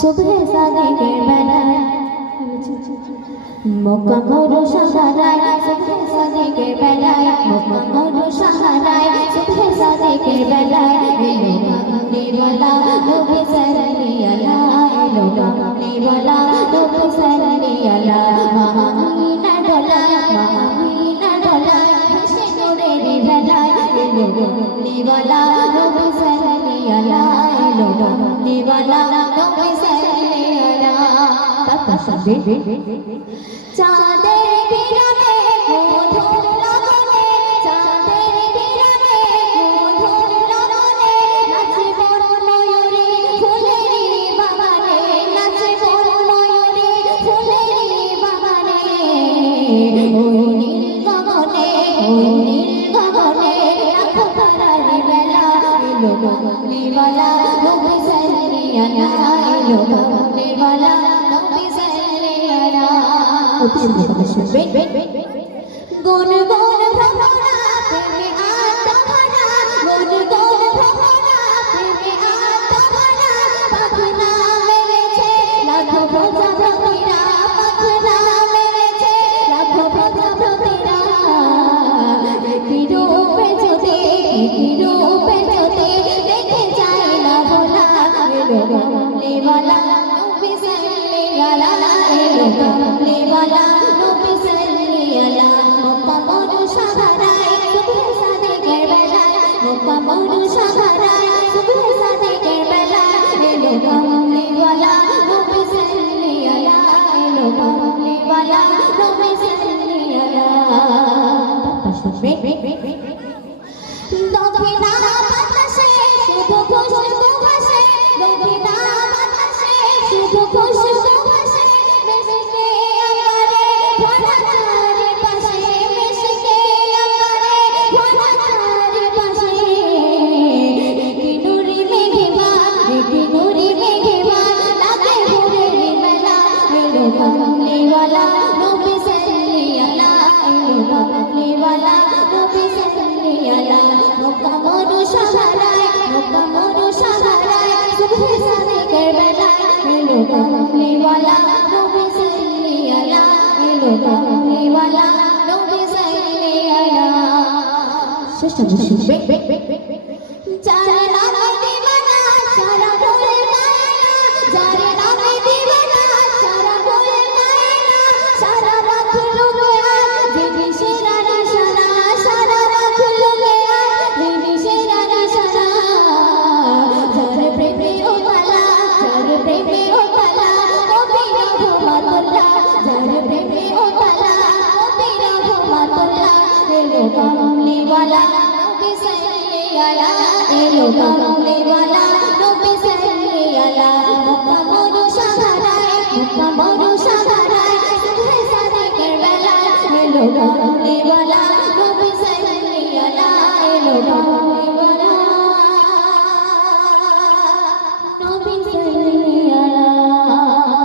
সুবহে সাদিকের বেলায় মক্কা মরু সাহারায় সুবহে সাদিকের বেলায় মক্কা মরু সাহারায় সুবহে সাদিকের বেলায় এলো কামলি ওয়ালা নবী সাল্লাল্লাহু এলো কামলি ওয়ালা নবী সাল্লাল্লাহু আমিনা ডলায় হেসে নূরের বেলায় এলো কামলি ওয়ালা নবী সাল্লাল্লাহু এলো কামলি ওয়ালা নবী চাঁদের কিরণে মধুর লগনে চাঁদের কিরণে মধুর লগনে নাচে বন ময়ূরী ফুলেরি বাগানে নাচে বন ময়ূরী ফুলেরি বাগানে ওই নীল গগনে লাখো তারার বেলা এলো কামলি ওয়ালা নবী সাল্লাল্লাহু এলো কামলি ওয়ালা গুন গুন ভ্রমরা প্রেমে আত্মভরা গুন গুন ভ্রমরা প্রেমে আত্মভরা পাখনা মেরেছে লাখো প্রজাপতিরা পাখনা মেরেছে লাখো প্রজাপতিরা একই রূপে যদি দেখে যায় না ভোলা এলো কামলি ওয়ালা নবী সাল্লাল্লাহু এলো কামলি ওয়ালা নবী সাল্লাল্লাহু মক্কা মরু সাহারায় সুবহে সাদিকের বেলায় মক্কা মরু সাহারায় সুবহে সাদিকের বেলায় এলো কামলি ওয়ালা নবী সাল্লাল্লাহু এলো কামলি ওয়ালা নবী সাল্লাল্লাহু দক্ষিণা বাতাসে শুধু খুশবু ভাসে দক্ষিণা বাতাসে শুধু খুশবু ভাসে মিশকে আমারে ভরা চারিপাশে মিশকে আমারে ভরা চারিপাশে একটি নুরি মেঘেবা লাগে ভোরের বেলা এলো কামলি ওয়ালা নবী সাল্লাল্লাহু এলো কামলি ওয়ালা নবী সাল্লাল্লাহু মক্কা মরু সাহারায় সুবহে সাদিকের বেলায় এলো কামলি ওয়ালা নবী সাল্লাল্লাহু এলো কামলি ওয়ালা নবী সাল্লাল্লাহু শেষ শুনবে যার নামে দিওয়ানা সারা ভোরে মায়না যার নামে দিওয়ানা সারা ভোরে মায়না সারা রাত লুকে আজ বিশেরা নিশানা সারা রাত লুকে আজ বিশেরা নিশানা যার প্রেমে ও পালা নবী রহমাতুল্লাহ যার প্রেমে ও পালা নবী রহমাতুল্লাহ এলো কামলি ওয়ালা নবী সাল্লাল্লাহু এলো কামলি ওয়ালা নবী সাল্লাল্লাহু মক্কা মরু সাহারায় সুবহে সাদিকের বেলায় এলো